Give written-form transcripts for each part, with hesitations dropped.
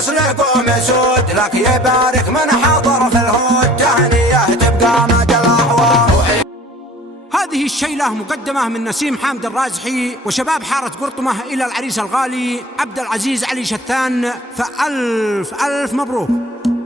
النسل يقوم يسود، لك يبارك من حضر في الهود، تهنية تبقى مدى الأعوام. هذه الشيلة مقدمة من نسيم حامد الرازحي وشباب حارة قرطمة إلى العريس الغالي عبد العزيز علي شثان، فألف ألف مبروك.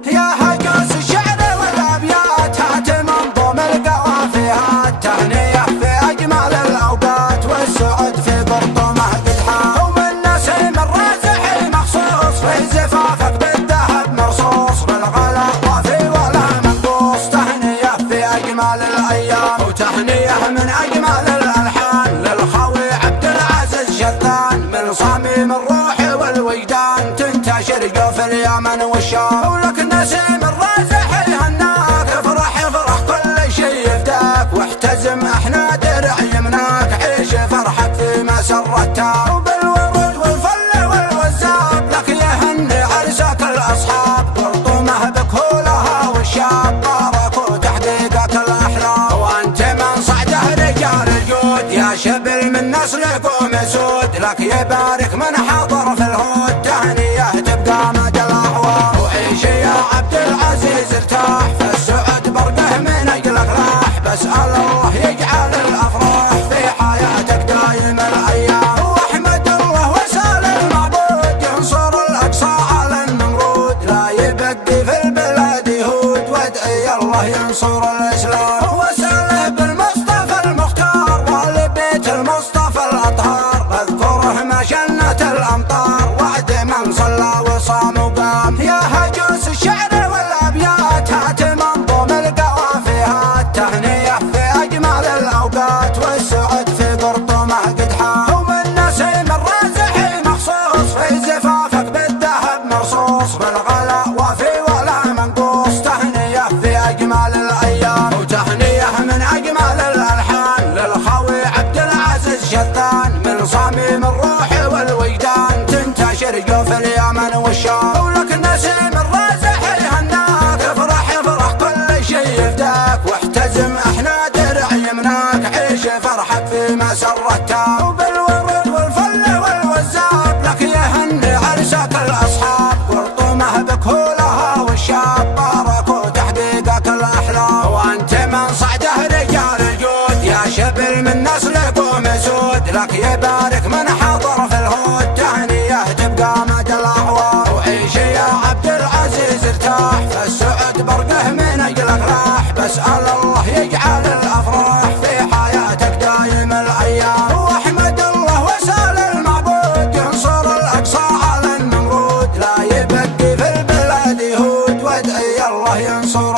يا هجاس الشعر والأبيات هات منظوم القوافيات، تهنية في أجمل الأوقات والسعد في قرطمة قد حار، ومن نسيم الرازحي مخصوص في زفافك بالذهب مرصوص، بالغلا وافي ولا منقوص، تهنية في أجمل الأيام وتهنية من أجمل الألحان للخوي عبد العزيز شثان، من صميم الروح والوجدان تنتشر جوف اليمن والشام، ولك نسيم الرازحي هناك افرح افرح كل شي يفداك، واحتزم احنا درع يمناك عيش فرحك في مسرتها، وبالورود والفل والوزاب لك يهني عرسك الاصحاب، قرطمه بكهولها والشاب باركوا تحقيقك الاحلام، وانت من صعده رجال الجود يا شبل من نسل يقوم يسود، لك يبارك من حضر في الهود، تهنية تبقى مدى الأعوام. وعيش يا عبد العزيز ارتاح فالسعد برقه من أجلك راح، بسأل الله يجعل الأفراح في حياتك دايم الأيام، واحمد الله وسال المعبود ينصر الأقصى على النمرود، لا يبقي في البلاد يهود وادعي الله ينصر الإسلام، وساله بالمصطفى المختار والبيت المصطفى الأطهار، اذكره ما شنت الأمطار وعد من صلى وصام وقام. يا هجوس الشعر والأبيات هات منظوم القوافيات، تهنية في أجمل الأوقات والسعد في قرطمة قد حار، ومن نسيم الرازحي مخصوص في زفافك بالذهب مرصوص، بالغلا وافي ولا منقوص، تهنية في أجمل الأيام وتهنية من أجمل الألحان للخوي عبد العزيز شثان، من صميم الروح والوجدان تنتشر جوف اليمن والشام، ولك نسيم الرازحي هناك افرح افرح كل شي يفداك، واحتزم احنا درع يمناك عيش فرحك في مسرتها، وبالورد والفل والوزاب لك يهني عرسك الاصحاب، قرطمه بكهولها والشاب باركوا تحقيقك الاحلام، وانت من صعده رجال الجود يا شبل من نسل يقوم يسود، لك يبارك من حضر في الهود، تهنية تبقى مدى الأعوام. وعيش يا عبد العزيز ارتاح فالسعد برقه من أجلك راح، بسأل الله يجعل الأفراح في حياتك دايم الأيام، واحمد الله وسال المعبود ينصر الأقصى على النمرود، لا يبقي في البلاد يهود وادعي الله ينصر